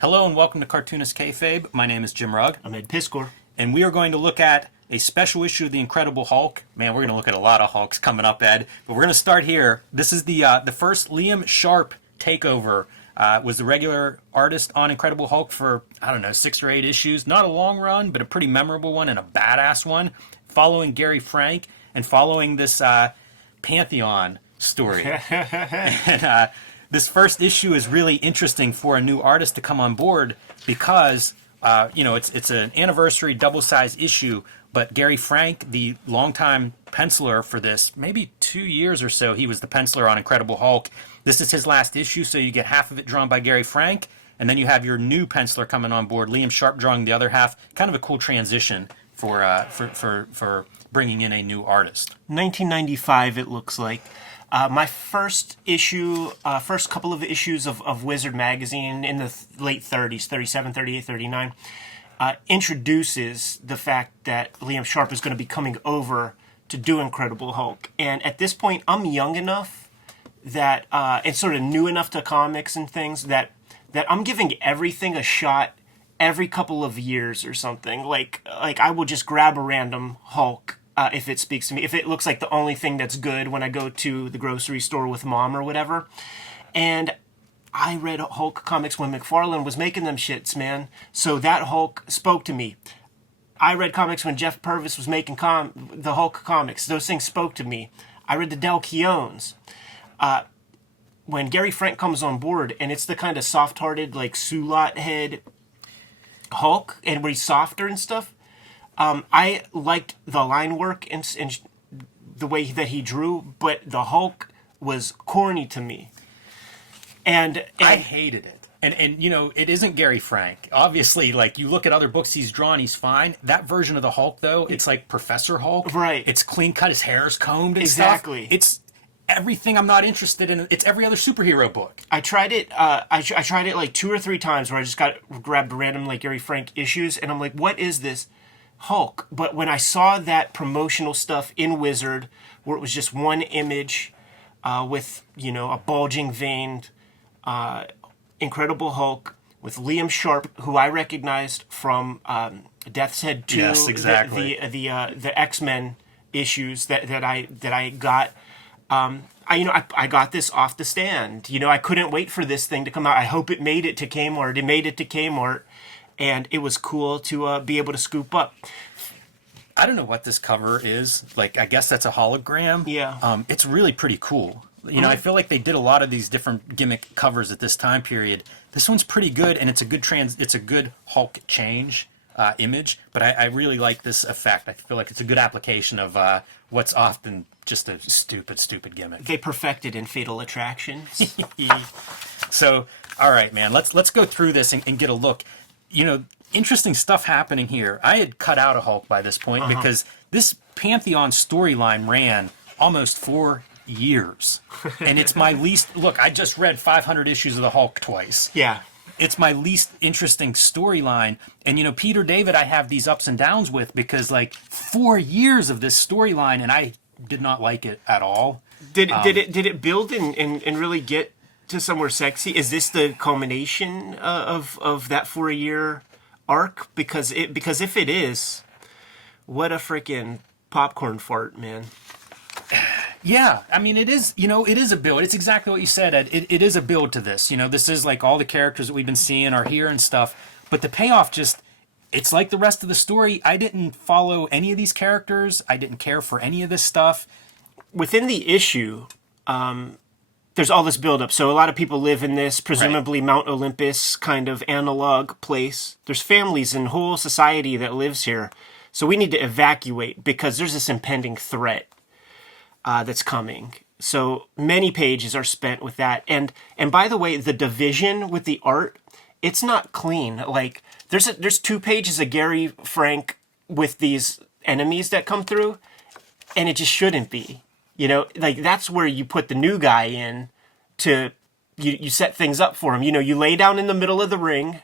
Hello and welcome to Cartoonist Kayfabe. My name is Jim Rugg. I'm Ed Piskor. And we are going to look at a special issue of The Incredible Hulk. Man, we're going to look at a lot of Hulks coming up, Ed. But we're going to start here. This is the first Liam Sharp takeover. Was the regular artist on Incredible Hulk for, 6 or 8 issues. Not a long run, but a pretty memorable one and a badass one. Following Gary Frank and following this Pantheon story. And this first issue is really interesting for a new artist to come on board because, it's an anniversary double-sized issue, but Gary Frank, the longtime penciler for this, maybe 2 years or so, he was the penciler on Incredible Hulk. This is his last issue, so you get half of it drawn by Gary Frank, and then you have your new penciler coming on board, Liam Sharp drawing the other half. Kind of a cool transition for bringing in a new artist. 1995, it looks like. My first couple of issues of Wizard magazine in the late 30s, 37, 38, 39, introduces the fact that Liam Sharp is going to be coming over to do Incredible Hulk. And at this point, I'm young enough that, and sort of new enough to comics and things, that I'm giving everything a shot every couple of years or something. Like I will just grab a random Hulk if it speaks to me, if it looks like the only thing that's good when I go to the grocery store with mom or whatever. And I read Hulk comics when McFarlane was making them shits, man. So that Hulk spoke to me. I read comics when Jeff Purvis was making the Hulk comics. Those things spoke to me. I read the Del Keones. When Gary Frank comes on board, and it's the kind of soft-hearted, like Sulot head Hulk, and where he's softer and stuff, I liked the line work and the way that he drew, but the Hulk was corny to me. And I hated it. And it isn't Gary Frank. Obviously, like, you look at other books he's drawn, he's fine. That version of the Hulk, though, it's like Professor Hulk. Right. It's clean cut, his hair's combed and exactly. stuff. It's everything I'm not interested in. It's every other superhero book. I tried it. I tried it like 2 or 3 times where I just grabbed random like Gary Frank issues, and I'm like, what is this Hulk? But when I saw that promotional stuff in Wizard, where it was just one image with a bulging veined Incredible Hulk with Liam Sharp, who I recognized from Death's Head 2, yes, exactly. the X-Men issues that I got. I got this off the stand. I couldn't wait for this thing to come out. I hope it made it to Kmart. It made it to Kmart, and it was cool to be able to scoop up. I don't know what this cover is. Like, I guess that's a hologram. Yeah. It's really pretty cool. I feel like they did a lot of these different gimmick covers at this time period. This one's pretty good, and it's a good Hulk change image. But I really like this effect. I feel like it's a good application of what's often just a stupid gimmick. They perfected in Fatal Attractions. So, all right, man. Let's go through this and get a look. Interesting stuff happening here. I had cut out a Hulk by this point because this Pantheon storyline ran almost 4 years. And it's my least... Look, I just read 500 issues of the Hulk twice. Yeah. It's my least interesting storyline. And, Peter David, I have these ups and downs with because, 4 years of this storyline, and I did not like it at all. Did it build and really get to somewhere sexy? Is this the culmination of that 4-year arc? Because if it is, what a freaking popcorn fart, man. Yeah, I mean, it is, it is a build. It's exactly what you said, Ed. It is a build to this. This is like all the characters that we've been seeing are here and stuff. But the payoff it's like the rest of the story. I didn't follow any of these characters. I didn't care for any of this stuff. Within the issue, there's all this buildup. So a lot of people live in this, presumably Mount Olympus kind of analog place. There's families and whole society that lives here. So we need to evacuate because there's this impending threat that's coming. So many pages are spent with that. And by the way, the division with the art, it's not clean. Like there's 2 pages of Gary Frank with these enemies that come through, and it just shouldn't be. That's where you put the new guy in to you set things up for him. You lay down in the middle of the ring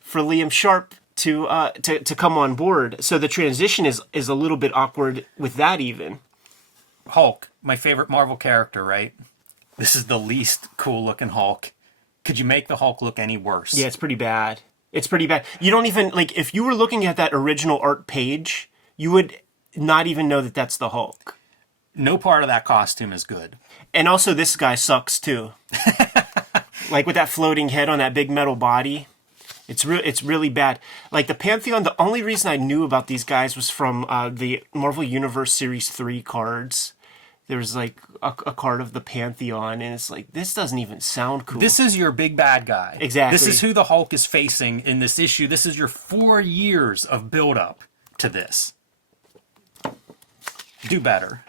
for Liam Sharp to come on board. So the transition is a little bit awkward with that even. Hulk, my favorite Marvel character, right? This is the least cool looking Hulk Could you make the Hulk look any worse? Yeah, it's pretty bad. It's pretty bad. You don't even, like, if you were looking at that original art page, you would not even know that that's the Hulk. No part of that costume is good. And also, this guy sucks, too. Like, with that floating head on that big metal body. It's really bad. Like, the Pantheon, the only reason I knew about these guys was from the Marvel Universe Series 3 cards. There was, like, a card of the Pantheon, and it's like, this doesn't even sound cool. This is your big bad guy. Exactly. This is who the Hulk is facing in this issue. This is your 4 years of build-up to this. Do better.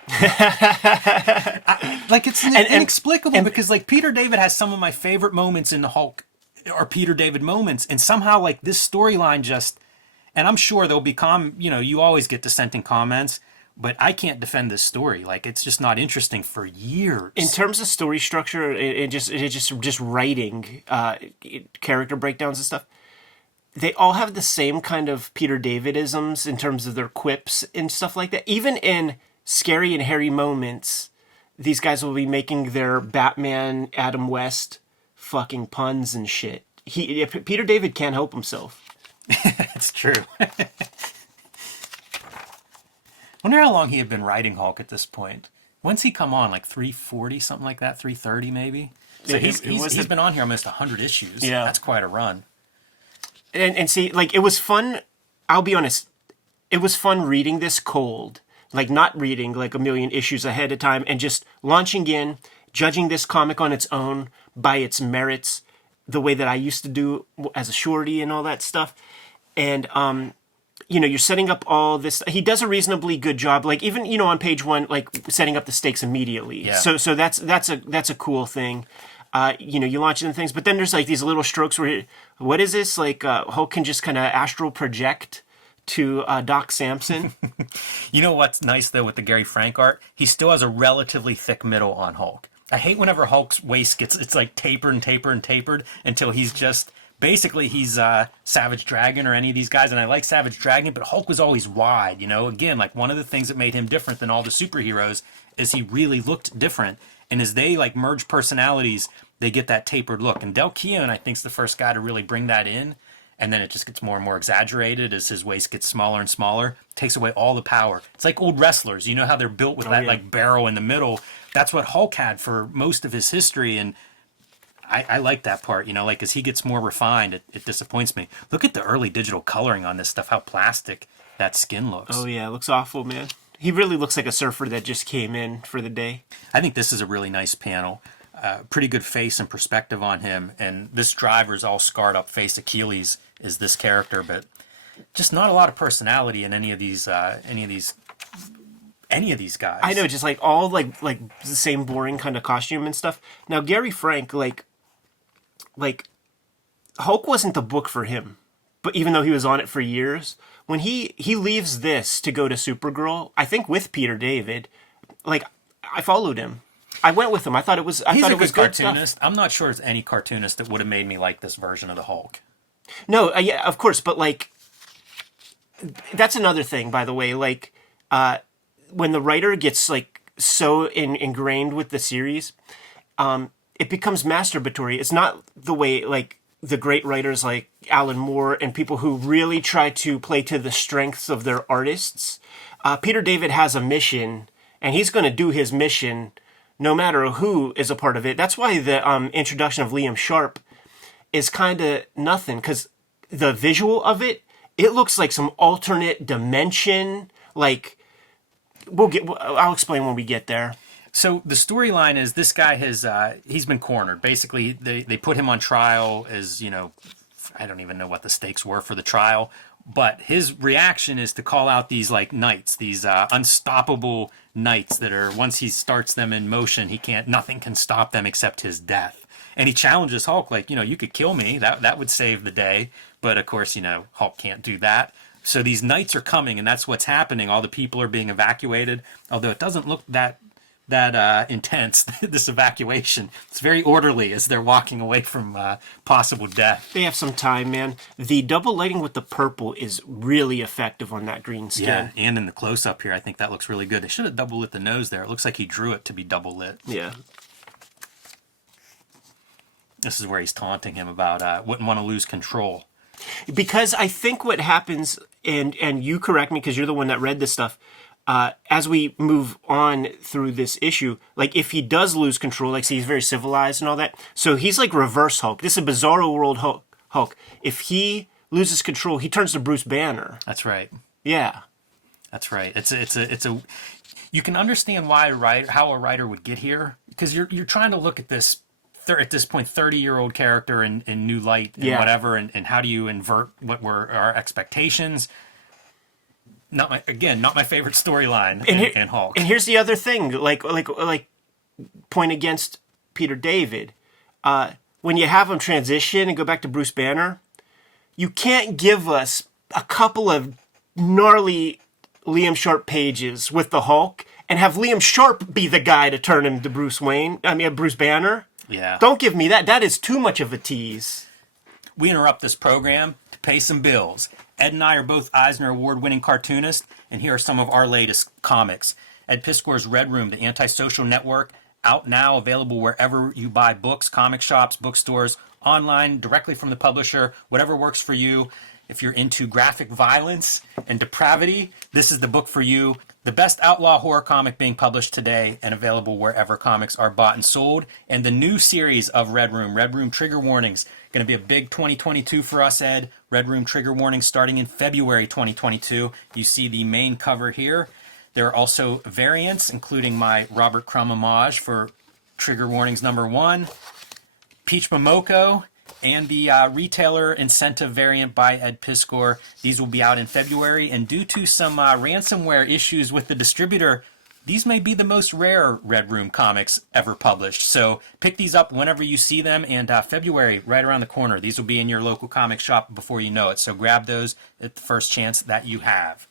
It's inexplicable because, like, Peter David has some of my favorite moments in the Hulk, or Peter David moments, and somehow, like, this storyline just, and I'm sure there'll be you always get dissenting comments, but I can't defend this story. Like, it's just not interesting for years. In terms of story structure, it just writing, character breakdowns and stuff, they all have the same kind of Peter David-isms in terms of their quips and stuff like that. Even in scary and hairy moments, these guys will be making their Batman, Adam West fucking puns and shit. Peter David can't help himself. It's true. Wonder how long he had been writing Hulk at this point. When's he come on? Like 340, something like that? 330 maybe? So Yeah, he's been on here almost 100 issues. Yeah. That's quite a run. And see, like, it was fun. I'll be honest. It was fun reading this cold. Like, not reading, like, a million issues ahead of time and just launching in, judging this comic on its own by its merits, the way that I used to do as a shorty and all that stuff. And, you're setting up all this. He does a reasonably good job. Like, even, on page 1, like, setting up the stakes immediately. Yeah. So that's a cool thing. You launch into things, but then there's like these little strokes where, what is this? Like, Hulk can just kind of astral project to Doc Samson. You know what's nice, though, with the Gary Frank art? He still has a relatively thick middle on Hulk. I hate whenever Hulk's waist it's like tapered until he's just, basically he's Savage Dragon or any of these guys, and I like Savage Dragon, but Hulk was always wide, Again, like, one of the things that made him different than all the superheroes is he really looked different. And as they, like, merge personalities, they get that tapered look. And Del Keown, I think, is the first guy to really bring that in. And then it just gets more and more exaggerated as his waist gets smaller and smaller. It takes away all the power. It's like old wrestlers. You know how they're built with like, barrel in the middle? That's what Hulk had for most of his history. And I like that part, like, as he gets more refined, it disappoints me. Look at the early digital coloring on this stuff, how plastic that skin looks. Oh, yeah, it looks awful, man. He really looks like a surfer that just came in for the day. I think this is a really nice panel. Pretty good face and perspective on him. And this driver's all scarred up face. Achilles is this character, but just not a lot of personality in any of these guys. I know, just like all like the same boring kind of costume and stuff. Now, Gary Frank, like Hulk wasn't the book for him, but even though he was on it for years, when he leaves this to go to Supergirl, I think with Peter David, like, I followed him. I went with him. I thought it was. He's a good cartoonist. Stuff. I'm not sure there's any cartoonist that would have made me like this version of the Hulk. No, yeah, of course, but like, that's another thing, by the way. Like, when the writer gets like so ingrained with the series, it becomes masturbatory. It's not the way like the great writers like Alan Moore and people who really try to play to the strengths of their artists. Peter David has a mission, and he's going to do his mission no matter who is a part of it. That's why the introduction of Liam Sharp is kind of nothing, because the visual of it looks like some alternate dimension. Like, I'll explain when we get there. So the storyline is this guy he's been cornered. Basically, they put him on trial as, I don't even know what the stakes were for the trial, but his reaction is to call out these like knights, these unstoppable knights that are, once he starts them in motion, nothing can stop them except his death. And he challenges Hulk, like, you could kill me, that would save the day. But of course, Hulk can't do that. So these knights are coming, and that's what's happening. All the people are being evacuated, although it doesn't look that intense, this evacuation. It's very orderly as they're walking away from possible death. They have some time, man. The double lighting with the purple is really effective on that green skin. Yeah, and in the close-up here, I think that looks really good. They should have double lit the nose there. It looks like he drew it to be double lit. Yeah. This is where he's taunting him about wouldn't want to lose control. Because I think what happens, and you correct me because you're the one that read this stuff, as we move on through this issue, like if he does lose control, like say he's very civilized and all that, so he's like reverse Hulk. This is a Bizarro World Hulk. If he loses control, he turns to Bruce Banner. That's right. Yeah. That's right. It's a. You can understand how a writer would get here, because you're trying to look at this at this point 30-year-old character in new light and whatever, and how do you invert what were our expectations. Not my favorite storyline in Hulk. And here's the other thing, like point against Peter David. When you have him transition and go back to Bruce Banner, you can't give us a couple of gnarly Liam Sharp pages with the Hulk and have Liam Sharp be the guy to turn him to Bruce Banner. Yeah. Don't give me that. That is too much of a tease. We interrupt this program to pay some bills. Ed and I are both Eisner Award-winning cartoonists, and here are some of our latest comics. Ed Piskor's Red Room, the Antisocial Network, out now, available wherever you buy books, comic shops, bookstores, online, directly from the publisher, whatever works for you. If you're into graphic violence and depravity, this is the book for you. The best outlaw horror comic being published today and available wherever comics are bought and sold. And the new series of Red Room Trigger Warnings. Going to be a big 2022 for us, Ed. Red Room Trigger Warnings starting in February 2022. You see the main cover here. There are also variants, including my Robert Crumb homage for Trigger Warnings #1, Peach Momoko, and the retailer incentive variant by Ed Piskor. These will be out in February, and due to some ransomware issues with the distributor, these may be the most rare Red Room comics ever published. So pick these up whenever you see them, and February, right around the corner. These will be in your local comic shop before you know it, so grab those at the first chance that you have.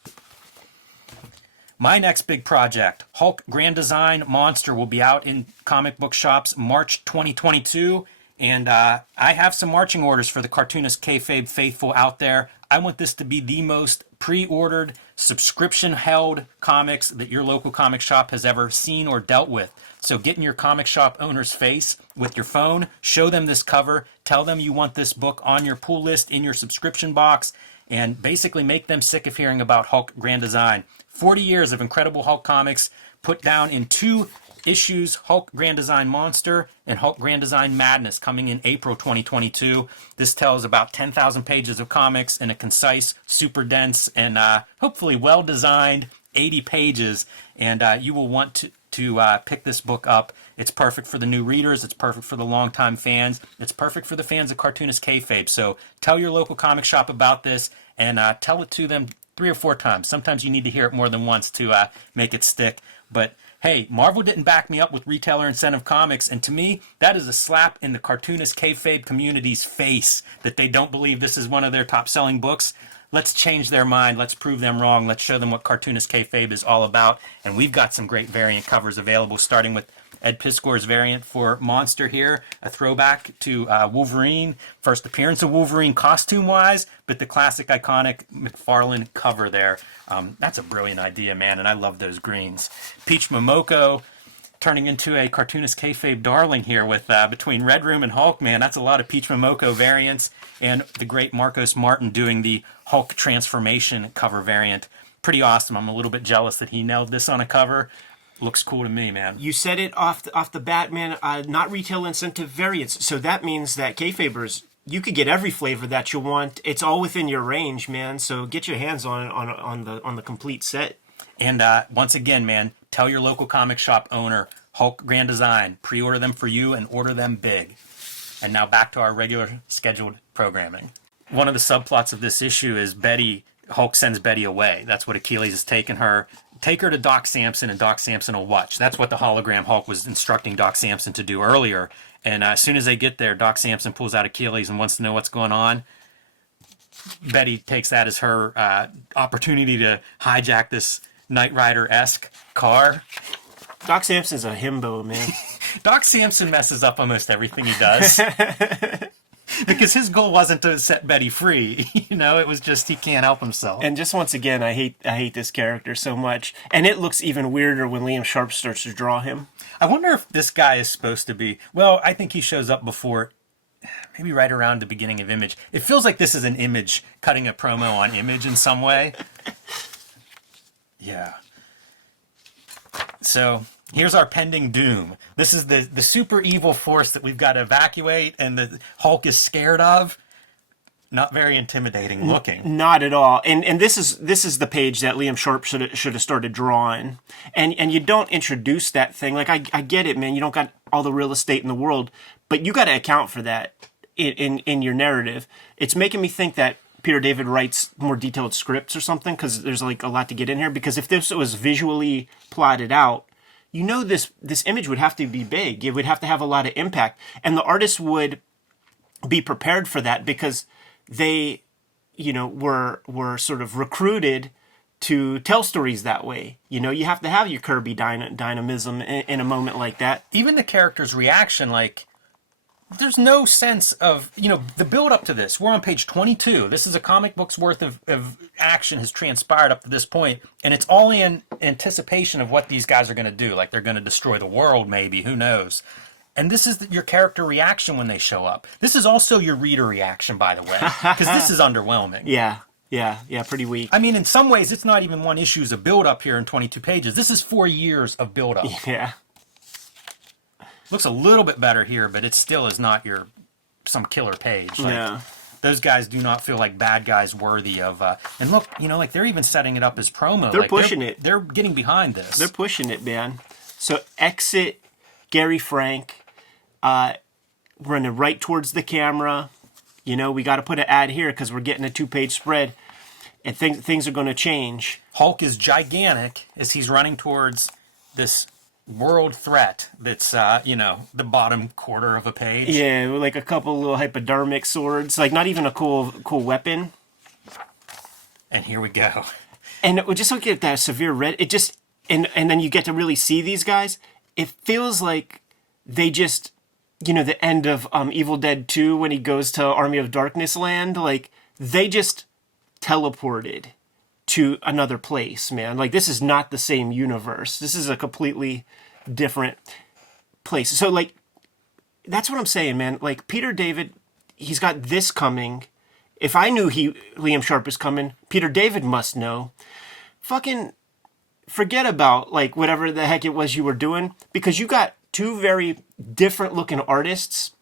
My next big project, Hulk Grand Design Monster, will be out in comic book shops March 2022. And I have some marching orders for the Cartoonist Kayfabe faithful out there. I want this to be the most pre-ordered, subscription-held comics that your local comic shop has ever seen or dealt with. So get in your comic shop owner's face with your phone, show them this cover, tell them you want this book on your pull list in your subscription box, and basically make them sick of hearing about Hulk Grand Design. 40 years of Incredible Hulk comics put down in 2 issues, Hulk Grand Design Monster and Hulk Grand Design Madness, coming in April 2022. This tells about 10,000 pages of comics in a concise, super dense, and hopefully well-designed 80 pages. And you will want to pick this book up. It's perfect for the new readers. It's perfect for the longtime fans. It's perfect for the fans of Cartoonist Kayfabe. So tell your local comic shop about this, and tell it to them 3 or 4 times. Sometimes you need to hear it more than once to make it stick. But hey, Marvel didn't back me up with retailer incentive comics, and to me, that is a slap in the Cartoonist Kayfabe community's face that they don't believe this is one of their top-selling books. Let's change their mind. Let's prove them wrong. Let's show them what Cartoonist Kayfabe is all about. And we've got some great variant covers available, starting with Ed Piskor's variant for Monster here, a throwback to Wolverine, first appearance of Wolverine costume-wise, but the classic, iconic McFarlane cover there. That's a brilliant idea, man, and I love those greens. Peach Momoko turning into a Cartoonist Kayfabe darling here with between Red Room and Hulk, man. That's a lot of Peach Momoko variants, and the great Marcos Martin doing the Hulk transformation cover variant. Pretty awesome. I'm a little bit jealous that he nailed this on a cover. Looks cool to me, man. You said it off the bat, man. Not retail incentive variants. So that means that Kayfabers, you could get every flavor that you want. It's all within your range, man. So get your hands on the complete set. And once again, man, tell your local comic shop owner, Hulk Grand Design, pre-order them for you and order them big. And now back to our regular scheduled programming. One of the subplots of this issue is Hulk sends Betty away. That's what Achilles has taken her. Take her to Doc Samson, and Doc Samson will watch. That's what the hologram Hulk was instructing Doc Samson to do earlier. And as soon as they get there, Doc Samson pulls out Achilles and wants to know what's going on. Betty takes that as her opportunity to hijack this Knight Rider-esque car. Doc Samson's a himbo, man. Doc Samson messes up almost everything he does. Because his goal wasn't to set Betty free, it was just he can't help himself. And just once again, I hate this character so much. And it looks even weirder when Liam Sharp starts to draw him. I wonder if this guy is supposed to be... Well, I think he shows up before maybe right around the beginning of Image. It feels like this is an Image cutting a promo on Image in some way. Yeah. So here's our pending doom. This is the super evil force that we've got to evacuate and the Hulk is scared of. Not very intimidating looking. Not at all. And this is the page that Liam Sharp should have started drawing. And you don't introduce that thing. Like I get it, man. You don't got all the real estate in the world, but you got to account for that in your narrative. It's making me think that Peter David writes more detailed scripts or something, because there's like a lot to get in here. Because if this was visually plotted out, you know, this image would have to be big. It would have to have a lot of impact, and the artists would be prepared for that because they, you know, were sort of recruited to tell stories that way. You know, you have to have your Kirby dynamism in a moment like that. Even the character's reaction, like, there's no sense of, you know, the build up to this. We're on page 22. This is a comic book's worth of action has transpired up to this point, and it's all in anticipation of what these guys are going to do. Like, they're going to destroy the world, maybe. Who knows? And this is your character reaction when they show up. This is also your reader reaction, by the way, because this is underwhelming. Yeah, pretty weak. I mean, in some ways, it's not even one issue's of build-up here in 22 pages. This is 4 years of build-up. Yeah. Looks a little bit better here, but it still is not some killer page. Like, those guys do not feel like bad guys worthy of... and look, you know, like, they're even setting it up as promo. They're like, pushing it. They're getting behind this. They're pushing it, man. So, exit Gary Frank... running right towards the camera. You know, we got to put an ad here because we're getting a 2-page spread, and things are going to change. Hulk is gigantic as he's running towards this world threat that's, you know, the bottom quarter of a page. Yeah, with like a couple little hypodermic swords. Like, not even a cool weapon. And here we go. And just look at that severe red. It just... And then you get to really see these guys. It feels like they just... You know, the end of Evil Dead 2 when he goes to Army of Darkness land, like, they just teleported to another place, man. Like, this is not the same universe. This is a completely different place. So, like, that's what I'm saying, man. Like, Peter David, he's got this coming. If I knew Liam Sharp is coming, Peter David must know. Fucking forget about, like, whatever the heck it was you were doing, because you got two very different looking artists.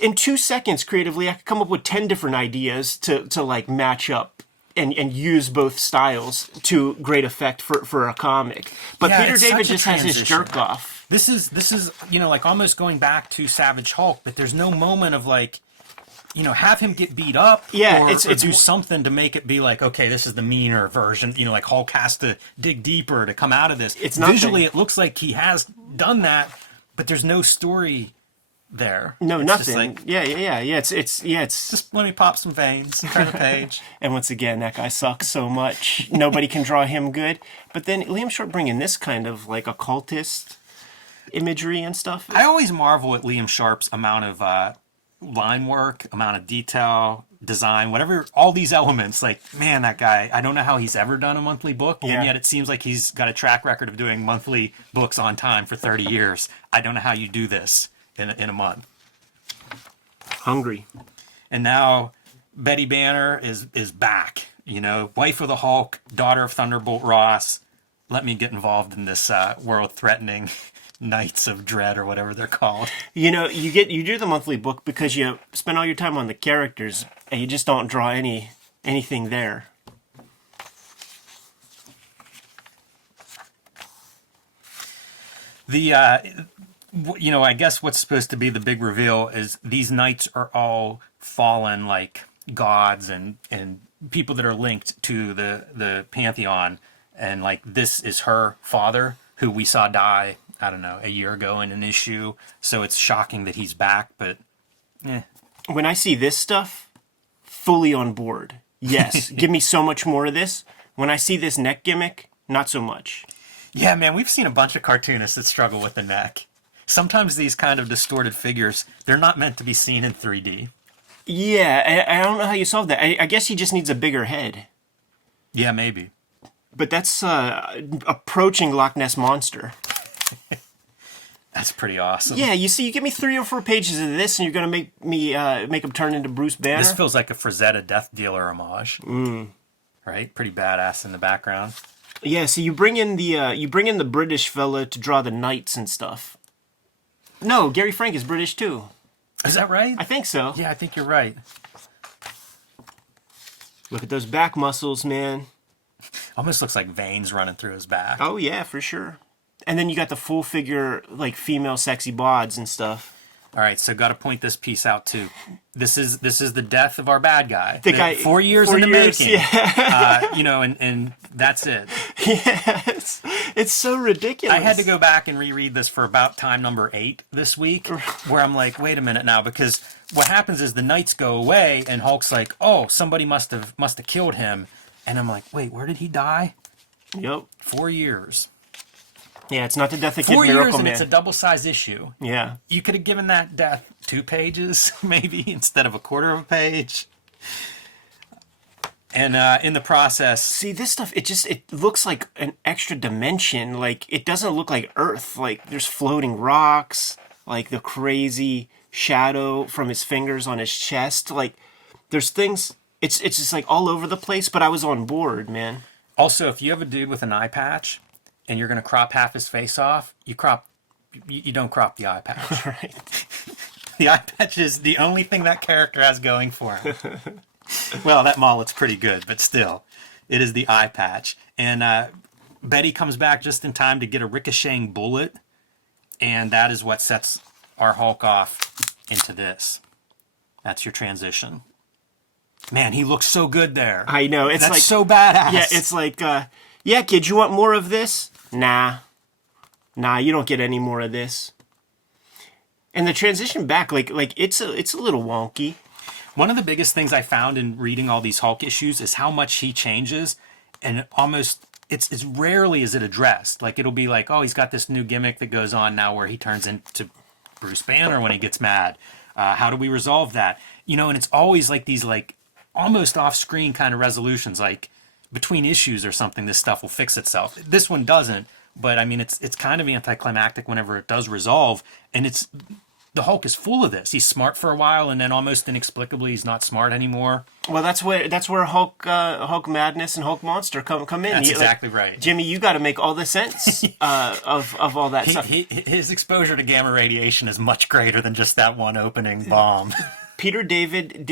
In 2 seconds, creatively, I could come up with 10 different ideas to like match up and use both styles to great effect for a comic. But Yeah, Peter it's David such a just has his transition. jerk off. This is, you know, like almost going back to Savage Hulk, but there's no moment of like, you know, have him get beat up, Yeah, or it's do something to make it be like, okay, this is the meaner version. You know, like Hulk has to dig deeper to come out of this. It's nothing. Visually, it looks like he has done that, but there's no story there. No, It's nothing. just like, Yeah. It's just let me pop some veins, turn the page. And once again, that guy sucks so much. Nobody can draw him good. But then Liam Sharp bringing this kind of like occultist imagery and stuff. I always marvel at Liam Sharp's amount of line work, amount of detail, design, whatever, all these elements. Like, man, that guy, I don't know how he's ever done a monthly book, Yeah. and yet it seems like he's got a track record of doing monthly books on time for 30 years. I don't know how you do this in a month. Hungry. And now Betty Banner is back, you know, wife of the Hulk, daughter of Thunderbolt Ross. Let me get involved in this world-threatening Knights of Dread or whatever they're called. You know, you do the monthly book because you spend all your time on the characters and you just don't draw anything there. The you know, I guess what's supposed to be the big reveal is these knights are all fallen, like gods and people that are linked to the pantheon, and like this is her father who we saw die, I don't know, a year ago in an issue. So it's shocking that he's back, but When I see this stuff, fully on board. Yes, give me so much more of this. When I see this neck gimmick, not so much. yeah, man, we've seen a bunch of cartoonists that struggle with the neck. Sometimes these kind of distorted figures, they're not meant to be seen in 3D. Yeah, I don't know how you solve that. I guess he just needs a bigger head. Yeah, maybe. But that's approaching Loch Ness Monster. That's pretty awesome. Yeah, you see, you give me 3 or 4 pages of this, and you're gonna make me make him turn into Bruce Banner. This feels like a Frazetta Death Dealer homage. Right? Pretty badass in the background. Yeah, so you bring in the British fella to draw the knights and stuff. No, Gary Frank is British too. Is that right? I think so. Yeah, I think you're right. Look at those back muscles, man. Almost looks like veins running through his back. Oh yeah, for sure. And then you got the full figure, like female sexy bods and stuff. All right, so got to point this piece out too. This is the death of our bad guy. The guy 4 years in the making. Yeah. And that's it. Yes, it's so ridiculous. I had to go back and reread this for about time number 8 this week, where I'm like, wait a minute now, because what happens is the knights go away, and Hulk's like, oh, somebody must have killed him, and I'm like, wait, where did he die? Yep. 4 years. Yeah, it's not the death of Kid 4 Miracle years, and Man. it's a double-size issue. Yeah. You could have given that death 2 pages, maybe, instead of a quarter of a page. And in the process... See, this stuff, it looks like an extra dimension. Like, it doesn't look like Earth. Like, there's floating rocks, like the crazy shadow from his fingers on his chest. Like, there's things... It's just, like, all over the place, but I was on board, man. Also, if you have a dude with an eye patch, and you're going to crop half his face off, you don't crop the eye patch. Right. The eye patch is the only thing that character has going for him. Well, that mullet's pretty good, but still, it is the eye patch. And Betty comes back just in time to get a ricocheting bullet, and that is what sets our Hulk off into this. That's your transition. Man, he looks so good there. I know. It's That's like so badass. Yeah, it's like, yeah, kid, you want more of this? Nah, you don't get any more of this. And the transition back, like it's a little wonky. One of the biggest things I found in reading all these Hulk issues is how much he changes, and almost it's rarely is it addressed. Like, it'll be like, oh, he's got this new gimmick that goes on now where he turns into Bruce Banner when he gets mad. How do we resolve that? And it's always like these like almost off-screen kind of resolutions, like between issues or something, this stuff will fix itself. This one doesn't, but I mean, it's kind of anticlimactic whenever it does resolve, and the Hulk is full of this. He's smart for a while, and then almost inexplicably, he's not smart anymore. Well, that's where Hulk Madness and Hulk Monster come in. That's exactly right. Jimmy, you got to make all the sense of all that stuff. His exposure to gamma radiation is much greater than just that one opening bomb. Peter David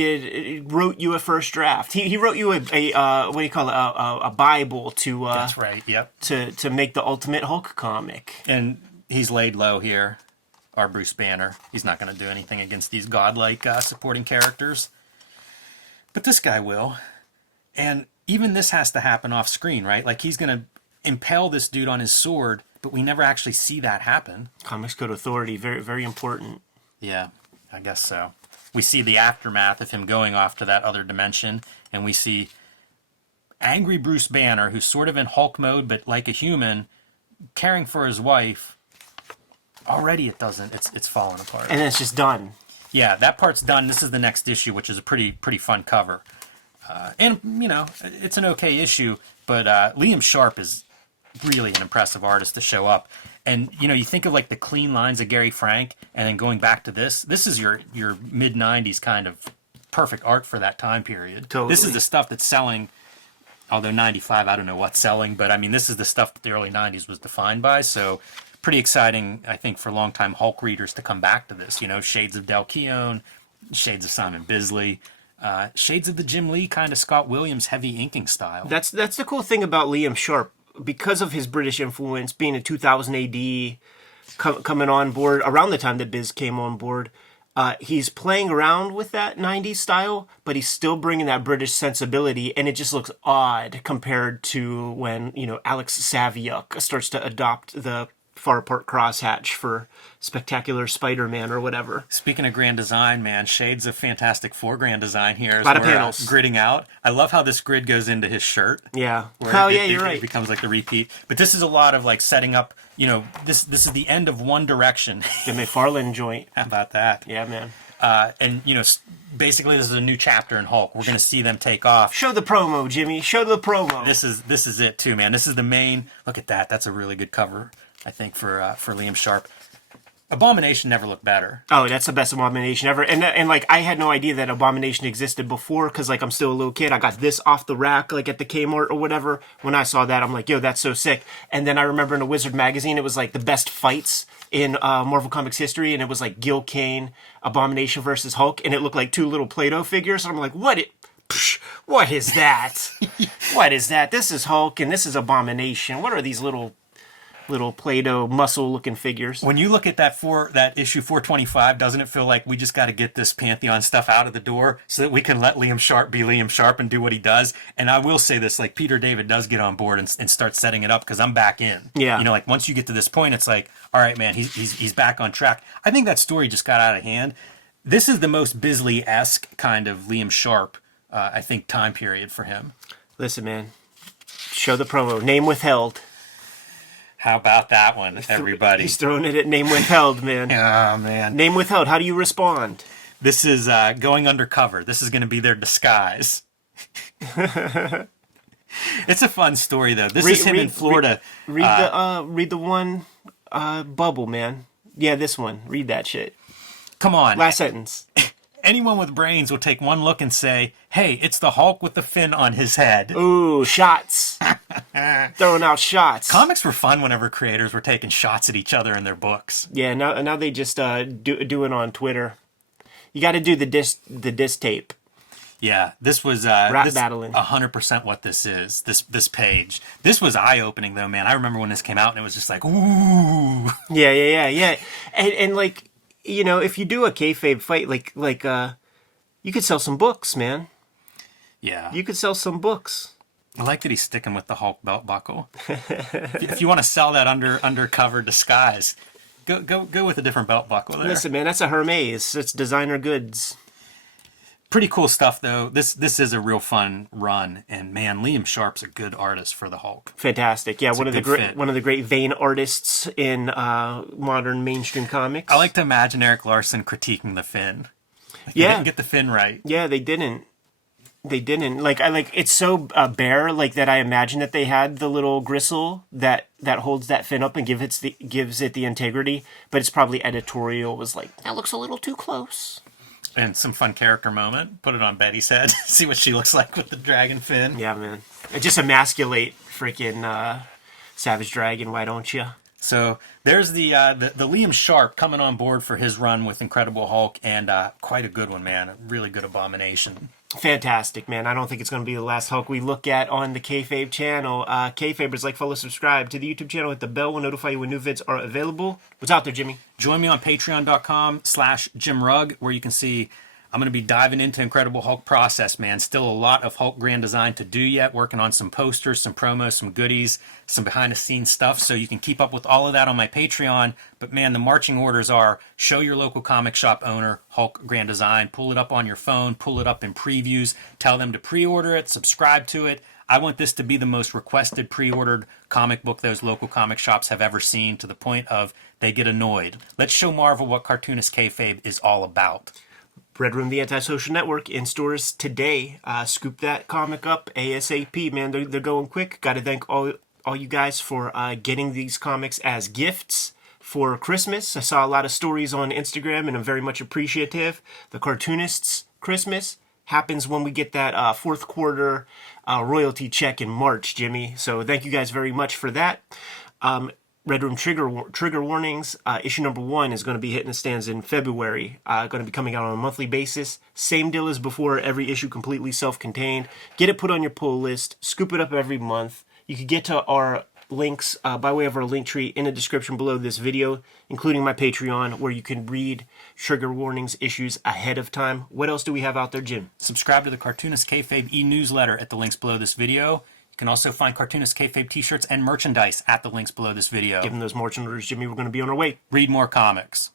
wrote you a first draft. He wrote you a what do you call it, a Bible to That's right. Yep. to make the Ultimate Hulk comic. And he's laid low here. Our Bruce Banner. He's not going to do anything against these godlike supporting characters, but this guy will. And even this has to happen off screen, right? Like, he's going to impale this dude on his sword, but we never actually see that happen. Comics Code Authority, very very important. Yeah, I guess so. We see the aftermath of him going off to that other dimension, and we see angry Bruce Banner, who's sort of in Hulk mode, but like a human, caring for his wife. Already it doesn't. It's falling apart. And then it's just done. Yeah, that part's done. This is the next issue, which is a pretty fun cover. And, it's an okay issue, but Liam Sharp is really an impressive artist to show up. And, you think of, like, the clean lines of Gary Frank, and then going back to this is your mid-'90s kind of perfect art for that time period. Totally. This is the stuff that's selling, although 95, I don't know what's selling, but, I mean, this is the stuff that the early 90s was defined by, so pretty exciting, I think, for longtime Hulk readers to come back to this. Shades of Del Keown, shades of Simon Bisley, shades of the Jim Lee kind of Scott Williams heavy inking style. That's the cool thing about Liam Sharp. Because of his British influence, being a 2000 AD, coming on board around the time that Biz came on board, he's playing around with that 90s style, but he's still bringing that British sensibility, and it just looks odd compared to when, Alex Saviuk starts to adopt the far apart crosshatch for Spectacular Spider-Man or whatever. Speaking of grand design, man, shades of Fantastic Four grand design here. A lot of panels. Gridding out. I love how this grid goes into his shirt. Yeah. Oh, yeah, you're right. It becomes like the repeat. But this is a lot of like setting up, this is the end of One Direction. The McFarlane joint. How about that? Yeah, man. And, basically this is a new chapter in Hulk. We're going to see them take off. Show the promo, Jimmy. Show the promo. This is it too, man. This is the main. Look at that. That's a really good cover, I think, for Liam Sharp. Abomination never looked better. Oh, that's the best Abomination ever. And like, I had no idea that Abomination existed before because, like, I'm still a little kid. I got this off the rack, like, at the Kmart or whatever. When I saw that, I'm like, yo, that's so sick. And then I remember in a Wizard magazine, it was, like, the best fights in Marvel Comics history. And it was, like, Gil Kane, Abomination versus Hulk. And it looked like two little Play-Doh figures. And I'm like, what is that? What is that? This is Hulk and this is Abomination. What are these little Play-Doh muscle-looking figures? When you look at that issue 425, doesn't it feel like we just got to get this Pantheon stuff out of the door so that we can let Liam Sharp be Liam Sharp and do what he does? And I will say this, like, Peter David does get on board and start setting it up because I'm back in. Yeah. You know, like, once you get to this point, it's like, all right, man, he's back on track. I think that story just got out of hand. This is the most Bisley-esque kind of Liam Sharp, I think, time period for him. Listen, man. Show the promo. Name withheld. How about that one, everybody? He's throwing it at name withheld, man. Oh, man. Name withheld. How do you respond? This is going undercover. This is going to be their disguise. It's a fun story, though. This is him in Florida. Read the one bubble, man. Yeah, this one. Read that shit. Come on. Last sentence. Anyone with brains will take one look and say, hey, it's the Hulk with the fin on his head. Ooh, shots. Throwing out shots. Comics were fun whenever creators were taking shots at each other in their books. Yeah, now they just do it on Twitter. You got to do the diss tape. Yeah, this was battling. 100% what this is. This page. This was eye-opening, though, man. I remember when this came out, and it was just like, ooh. Yeah. And like, you know, if you do a kayfabe fight, like you could sell some books, man. Yeah. You could sell some books. I like that he's sticking with the Hulk belt buckle. If you want to sell that undercover disguise, go with a different belt buckle there. Listen, man, that's a Hermes. It's designer goods. Pretty cool stuff, though. This is a real fun run, and man, Liam Sharp's a good artist for the Hulk. Fantastic, yeah. One of the great vein artists in modern mainstream comics. I like to imagine Eric Larson critiquing the fin. Like, yeah, they didn't get the fin right. Yeah, they didn't. Like it's so bare, like that. I imagine that they had the little gristle that holds that fin up and gives it the integrity, but it's probably editorial was like, that looks a little too close. And some fun character moment. Put it on Betty's head. See what she looks like with the dragon fin. Yeah, man. Just emasculate freaking Savage Dragon. Why don't you? So there's the Liam Sharp coming on board for his run with Incredible Hulk, and quite a good one, man. A really good Abomination. Fantastic, man. I don't think it's going to be the last Hulk we look at on the Kayfabe channel. Kayfabers, like, follow, subscribe to the YouTube channel. Hit the bell. We'll notify you when new vids are available. What's out there, Jimmy? Join me on patreon.com/JimRugg, where you can see I'm going to be diving into Incredible Hulk process, man. Still a lot of Hulk Grand Design to do yet. Working on some posters, some promos, some goodies, some behind-the-scenes stuff. So you can keep up with all of that on my Patreon. But, man, the marching orders are show your local comic shop owner Hulk Grand Design. Pull it up on your phone. Pull it up in previews. Tell them to pre-order it. Subscribe to it. I want this to be the most requested pre-ordered comic book those local comic shops have ever seen, to the point of they get annoyed. Let's show Marvel what Cartoonist Kayfabe is all about. Red Room, the Antisocial Network, in stores today. Scoop that comic up ASAP, man. They're going quick. Got to thank all you guys for getting these comics as gifts for Christmas. I saw a lot of stories on Instagram, and I'm very much appreciative. The Cartoonists Christmas happens when we get that fourth quarter royalty check in March, Jimmy. So thank you guys very much for that. Red Room trigger warnings. Issue number 1 is going to be hitting the stands in February. Going to be coming out on a monthly basis. Same deal as before. Every issue completely self-contained. Get it put on your pull list. Scoop it up every month. You can get to our links by way of our link tree in the description below this video, including my Patreon, where you can read trigger warnings issues ahead of time. What else do we have out there, Jim? Subscribe to the Cartoonist Kayfabe e-newsletter at the links below this video. You can also find Cartoonist Kayfabe t-shirts and merchandise at the links below this video. Give them those marching orders, Jimmy. We're going to be on our way. Read more comics.